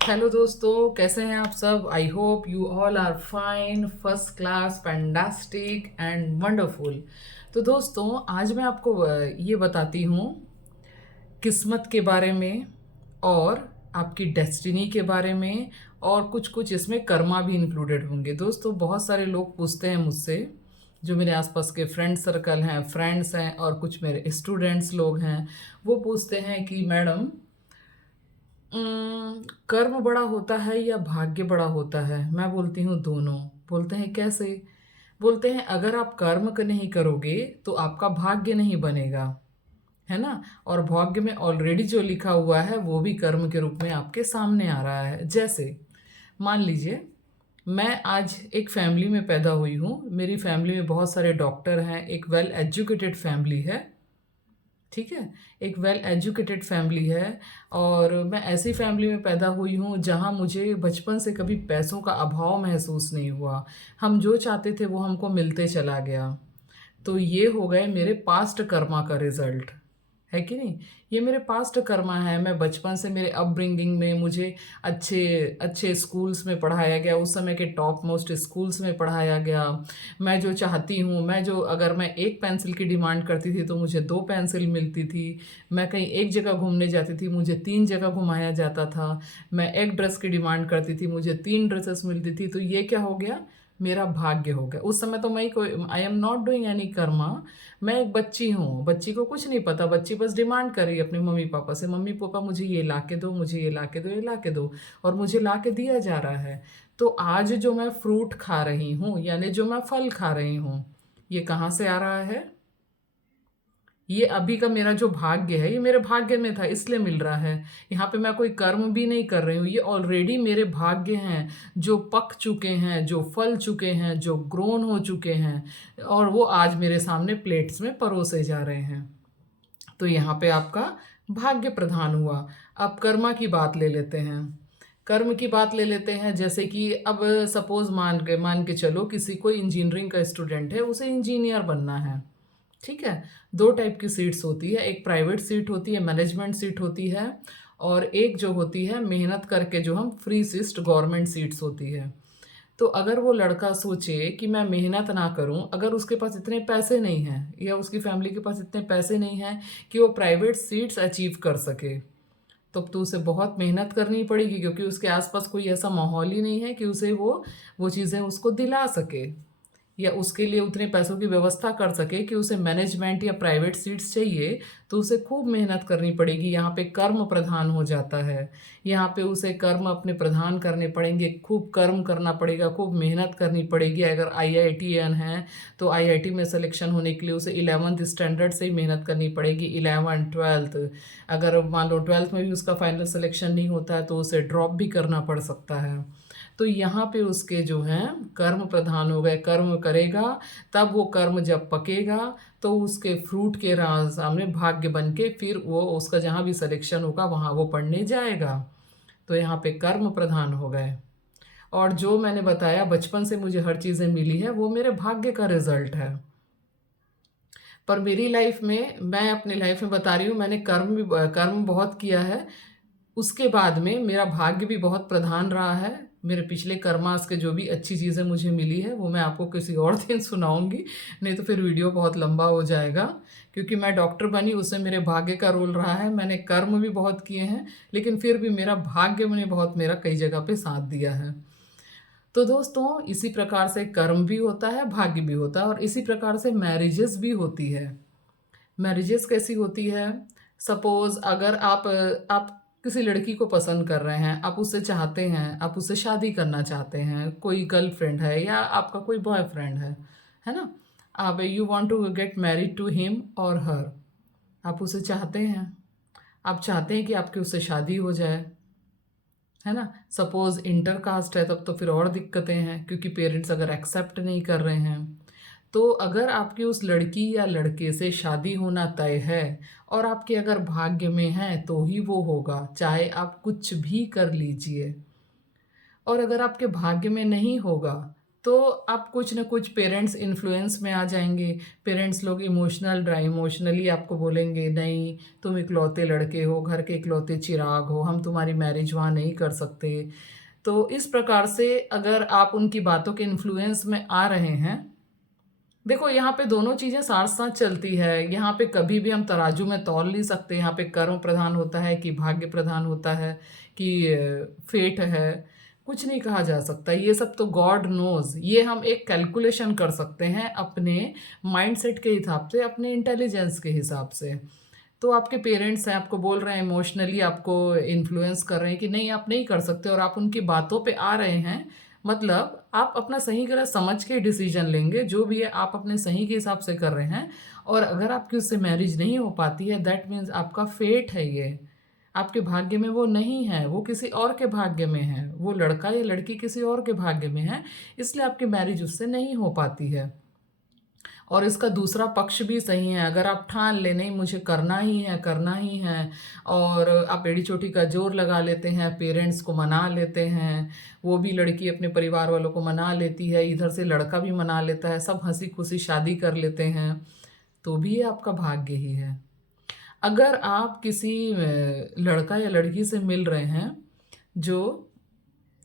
Hello दोस्तों, कैसे हैं आप सब। I hope you all are fine, first class, fantastic and wonderful. तो दोस्तों, आज मैं आपको ये बताती हूँ किस्मत के बारे में और आपकी डेस्टिनी के बारे में, और कुछ कुछ इसमें कर्मा भी इंक्लूडेड होंगे। दोस्तों, बहुत सारे लोग पूछते हैं मुझसे, जो मेरे आसपास के फ्रेंड सर्कल हैं, फ्रेंड्स हैं, और कुछ मेरे स्टूडेंट्स लोग हैं। वो पूछते हैं कि मैडम, कर्म बड़ा होता है या भाग्य बड़ा होता है। मैं बोलती हूँ दोनों। बोलते हैं कैसे। बोलते हैं अगर आप कर्म नहीं करोगे तो आपका भाग्य नहीं बनेगा, है ना। और भाग्य में ऑलरेडी जो लिखा हुआ है वो भी कर्म के रूप में आपके सामने आ रहा है। जैसे मान लीजिए, मैं आज एक फैमिली में पैदा हुई हूँ। मेरी फैमिली में बहुत सारे डॉक्टर हैं, एक वेल एजुकेटेड फैमिली है। ठीक है, एक वेल एजुकेटेड फैमिली है। और मैं ऐसी फैमिली में पैदा हुई हूँ जहाँ मुझे बचपन से कभी पैसों का अभाव महसूस नहीं हुआ। हम जो चाहते थे वो हमको मिलते चला गया। तो ये हो गए मेरे पास्ट कर्मा का रिजल्ट, है कि नहीं। ये मेरे पास्ट कर्मा है। मैं बचपन से, मेरे अपब्रिंगिंग में मुझे अच्छे अच्छे स्कूल्स में पढ़ाया गया, उस समय के टॉप मोस्ट स्कूल्स में पढ़ाया गया। मैं जो चाहती हूँ, मैं जो, अगर मैं एक पेंसिल की डिमांड करती थी तो मुझे दो पेंसिल मिलती थी। मैं कहीं एक जगह घूमने जाती थी, मुझे तीन जगह घुमाया जाता था। मैं एक ड्रेस की डिमांड करती थी, मुझे तीन ड्रेसेस मिलती थी। तो ये क्या हो गया, मेरा भाग्य हो गया। उस समय तो मैं कोई, I am not doing any Karma. मैं एक बच्ची हूँ, बच्ची को कुछ नहीं पता। बच्ची बस डिमांड कर रही है अपने मम्मी पापा से, मम्मी पापा मुझे ये ला के दो, मुझे ये ला के दो, ये ला के दो। और मुझे ला के दिया जा रहा है। तो आज जो मैं फ्रूट खा रही हूँ, यानी जो मैं फल खा रही हूँ, ये कहाँ से आ रहा है। ये अभी का मेरा जो भाग्य है, ये मेरे भाग्य में था इसलिए मिल रहा है। यहाँ पे मैं कोई कर्म भी नहीं कर रही हूँ, ये ऑलरेडी मेरे भाग्य हैं जो पक चुके हैं, जो फल चुके हैं, जो ग्रोन हो चुके हैं, और वो आज मेरे सामने प्लेट्स में परोसे जा रहे हैं। तो यहाँ पे आपका भाग्य प्रधान हुआ। अब कर्मा की बात ले लेते हैं। कर्म की बात ले लेते हैं, जैसे कि अब सपोज मान के चलो, किसी कोई इंजीनियरिंग का स्टूडेंट है, उसे इंजीनियर बनना है। ठीक है। दो टाइप की सीट्स होती है, एक प्राइवेट सीट होती है, मैनेजमेंट सीट होती है। और एक जो होती है मेहनत करके जो हम फ्री सिस्ट गवर्नमेंट सीट्स होती है। तो अगर वो लड़का सोचे कि मैं मेहनत ना करूं, अगर उसके पास इतने पैसे नहीं हैं या उसकी फैमिली के पास इतने पैसे नहीं हैं कि वो प्राइवेट सीट्स अचीव कर सके, तब तो उसे बहुत मेहनत करनी पड़ेगी, क्योंकि उसके आसपास कोई ऐसा माहौल ही नहीं है कि उसे वो चीज़ें उसको दिला सके, या उसके लिए उतने पैसों की व्यवस्था कर सके कि उसे मैनेजमेंट या प्राइवेट सीट्स चाहिए। तो उसे खूब मेहनत करनी पड़ेगी। यहाँ पे कर्म प्रधान हो जाता है। यहाँ पे उसे कर्म अपने प्रधान करने पड़ेंगे, खूब कर्म करना पड़ेगा, खूब मेहनत करनी पड़ेगी। अगर आईआईटीएन है तो आईआईटी में सिलेक्शन होने के लिए उसे 11th स्टैंडर्ड से ही मेहनत करनी पड़ेगी, 11 12। अगर मान लो 12th में भी उसका फाइनल सिलेक्शन नहीं होता है तो उसे ड्रॉप भी करना पड़ सकता है। तो यहाँ पे उसके जो हैं कर्म प्रधान हो गए। कर्म करेगा, तब वो कर्म जब पकेगा तो उसके फ्रूट के सामने भाग्य बन के फिर वो उसका जहाँ भी सिलेक्शन होगा वहाँ वो पढ़ने जाएगा। तो यहाँ पे कर्म प्रधान हो गए। और जो मैंने बताया बचपन से मुझे हर चीज़ें मिली है, वो मेरे भाग्य का रिजल्ट है। पर मेरी लाइफ में, मैं अपनी लाइफ में बता रही हूँ, मैंने कर्म बहुत किया है। उसके बाद में मेरा भाग्य भी बहुत प्रधान रहा है। मेरे पिछले कर्मास के जो भी अच्छी चीज़ें मुझे मिली है वो मैं आपको किसी और दिन सुनाऊंगी, नहीं तो फिर वीडियो बहुत लंबा हो जाएगा। क्योंकि मैं डॉक्टर बनी, उसमें मेरे भाग्य का रोल रहा है। मैंने कर्म भी बहुत किए हैं, लेकिन फिर भी मेरा भाग्य ने बहुत मेरा कई जगह पे साथ दिया है। तो दोस्तों, इसी प्रकार से कर्म भी होता है, भाग्य भी होता है, और इसी प्रकार से मैरिजेस भी होती है। मैरिजेस कैसी होती है। सपोज अगर आप किसी लड़की को पसंद कर रहे हैं, आप उससे चाहते हैं, आप उससे शादी करना चाहते हैं, कोई गर्लफ्रेंड है या आपका कोई बॉयफ्रेंड है ना। आप you want to get married to him और हर। आप उसे चाहते हैं, आप चाहते हैं कि आपकी उससे शादी हो जाए, है ना। सपोज इंटर कास्ट है, तब तो फिर और दिक्कतें हैं, क्योंकि पेरेंट्स अगर एक्सेप्ट नहीं कर रहे हैं। तो अगर आपकी उस लड़की या लड़के से शादी होना तय है और आपके अगर भाग्य में है तो ही वो होगा, चाहे आप कुछ भी कर लीजिए। और अगर आपके भाग्य में नहीं होगा तो आप कुछ ना कुछ पेरेंट्स इन्फ्लुएंस में आ जाएंगे। पेरेंट्स लोग इमोशनली आपको बोलेंगे, नहीं तुम इकलौते लड़के हो, घर के इकलौते चिराग हो, हम तुम्हारी मैरिज वहाँ नहीं कर सकते। तो इस प्रकार से अगर आप उनकी बातों के इन्फ्लुएंस में आ रहे हैं, देखो यहाँ पे दोनों चीज़ें साथ साथ चलती है। यहाँ पे कभी भी हम तराजू में तौल नहीं सकते। यहाँ पे कर्म प्रधान होता है कि भाग्य प्रधान होता है कि फेट है, कुछ नहीं कहा जा सकता। ये सब तो गॉड नोज। ये हम एक कैलकुलेशन कर सकते हैं अपने माइंडसेट के हिसाब से, अपने इंटेलिजेंस के हिसाब से। तो आपके पेरेंट्स हैं, आपको बोल रहे हैं, इमोशनली आपको इन्फ्लुएंस कर रहे हैं कि नहीं आप नहीं कर सकते, और आप उनकी बातों पे आ रहे हैं, मतलब आप अपना सही गलत समझ के डिसीजन लेंगे। जो भी है आप अपने सही के हिसाब से कर रहे हैं। और अगर आपकी उससे मैरिज नहीं हो पाती है, दैट मीन्स आपका फेट है ये, आपके भाग्य में वो नहीं है, वो किसी और के भाग्य में है, वो लड़का या लड़की किसी और के भाग्य में है, इसलिए आपकी मैरिज उससे नहीं हो पाती है। और इसका दूसरा पक्ष भी सही है। अगर आप ठान ले नहीं मुझे करना ही है, करना ही है, और आप एड़ी चोटी का जोर लगा लेते हैं, पेरेंट्स को मना लेते हैं, वो भी लड़की अपने परिवार वालों को मना लेती है, इधर से लड़का भी मना लेता है, सब हंसी खुशी शादी कर लेते हैं, तो भी ये आपका भाग्य ही है। अगर आप किसी लड़का या लड़की से मिल रहे हैं, जो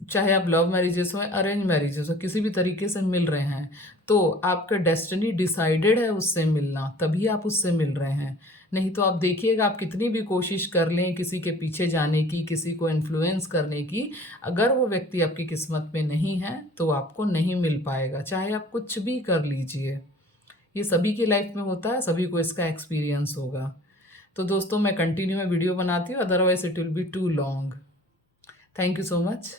चाहे आप लव मैरिजेस हो या अरेंज मैरिजेस हो, किसी भी तरीके से मिल रहे हैं, तो आपका डेस्टिनी डिसाइडेड है उससे मिलना, तभी आप उससे मिल रहे हैं। नहीं तो आप देखिएगा, आप कितनी भी कोशिश कर लें किसी के पीछे जाने की, किसी को इन्फ्लुएंस करने की, अगर वो व्यक्ति आपकी किस्मत में नहीं है तो आपको नहीं मिल पाएगा, चाहे आप कुछ भी कर लीजिए। ये सभी की लाइफ में होता है, सभी को इसका एक्सपीरियंस होगा। तो दोस्तों मैं कंटिन्यू में वीडियो बनाती हूँ, otherwise it will be too long. Thank you so much.